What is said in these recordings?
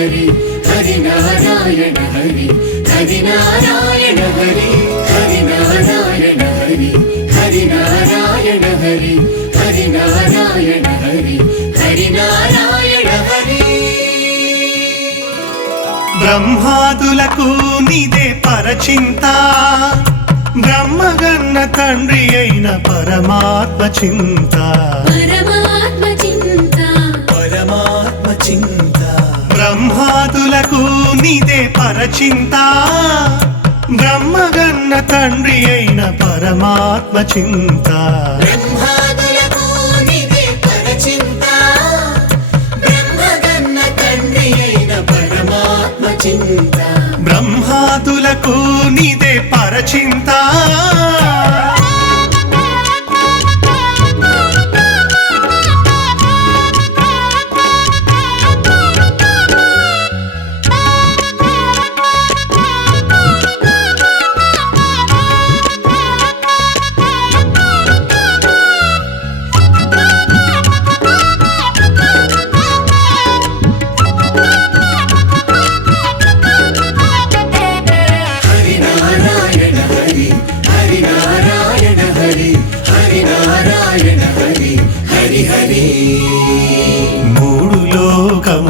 हरि हरि नारायण हरि हरि नारायण हरि हरि नारायण हरि हरि नारायण हरि हरि नारायण हरि हरि नारायण హరి బ్రహ్మాదులకు నీదే పరచింత. బ్రహ్మగన్న తండ్రి అయిన పరమాత్మ చింత. పరమాత్మ చింత. పరమాత్మ చింత. బ్రహ్మాదులకు నీదే పరచింత. బ్రహ్మగన్న తండ్రి అయిన పరమాత్మ చింత.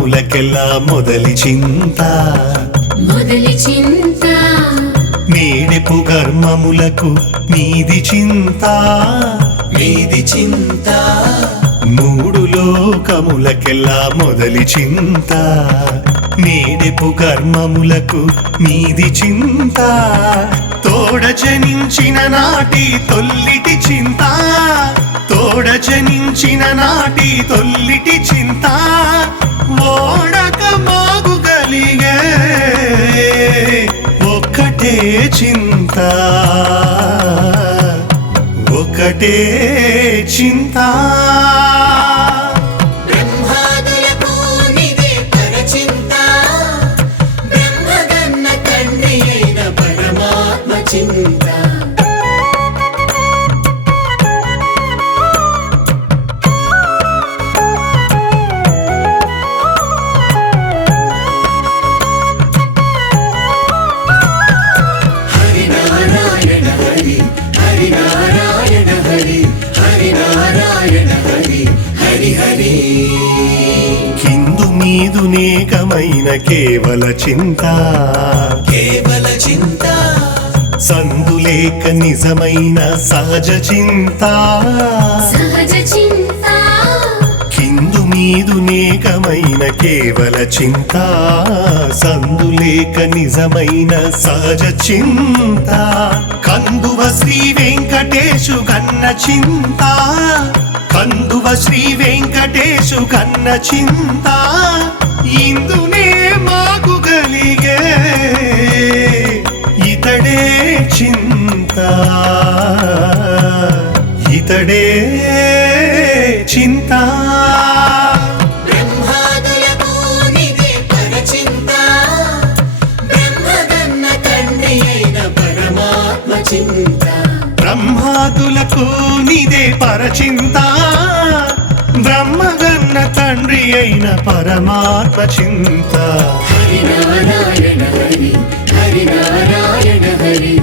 లోకములకెల్లా మొదలి చింత. మొదలి చింత. నీడిపు కర్మములకు నీది చింత. మీది చింత. మూడు లోకములకెల్లా మొదలి చింత. నీడిపు కర్మములకు నీది చింత. తోడ జనించిన నాటి తొల్లిటి చింత. తోడ జనించిన నాటి తొల్లిటి చింత. ఓడక మాగుగలిగే ఒక్కటే చింత. ఒకటే చింతా. నారాయణ హరి హరి హరి కిందు మీదు నేకమైన కేవల చింత. కేవల చింత. సందులేక నిజమైన సహజ చింత. సహజ చింత. నీదు నేకమైన కేవల చింత సందులేక నిజమైన సహజ చింత. కందువ శ్రీ వెంకటేశు కన్న చింత కందువ శ్రీ వెంకటేశు కన్న చింత. ఇందునే మాకు కలిగే ఇతడే చింత. ఇతడే చింతా. బ్రహ్మాదులకు నీదే పరచింత. బ్రహ్మగన్న తండ్రి అయిన పరమాత్మ చింత. హరి నారాయణ హరి హరి నారాయణ హరి.